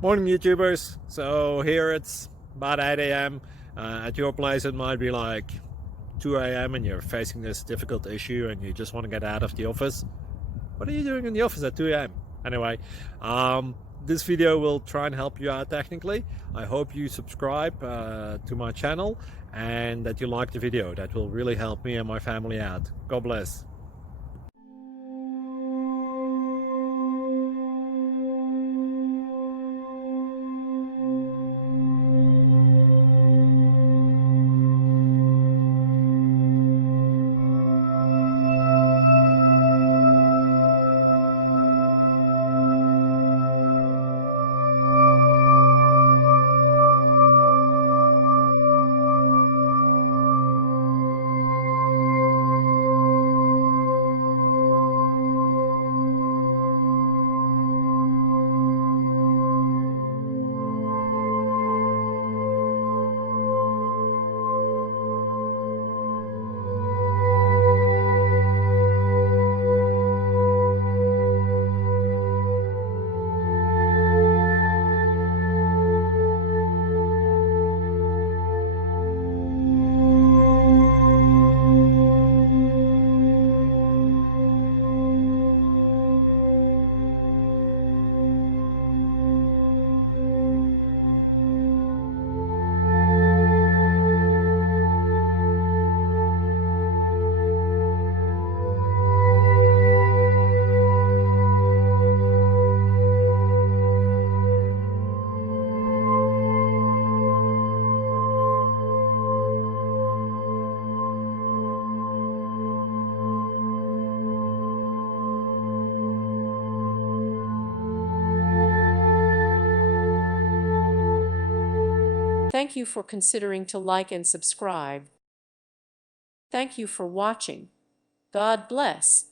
Morning, YouTubers. So here it's about 8 a.m. At your place, it might be like 2 a.m. and you're facing this difficult issue and you just want to get out of the office. What are you doing in the office at 2 a.m.? Anyway, this video will try and help you out technically. I hope you subscribe to my channel and that you like the video. That will really help me and my family out. God bless. Thank you for considering to like and subscribe. Thank you for watching. God bless.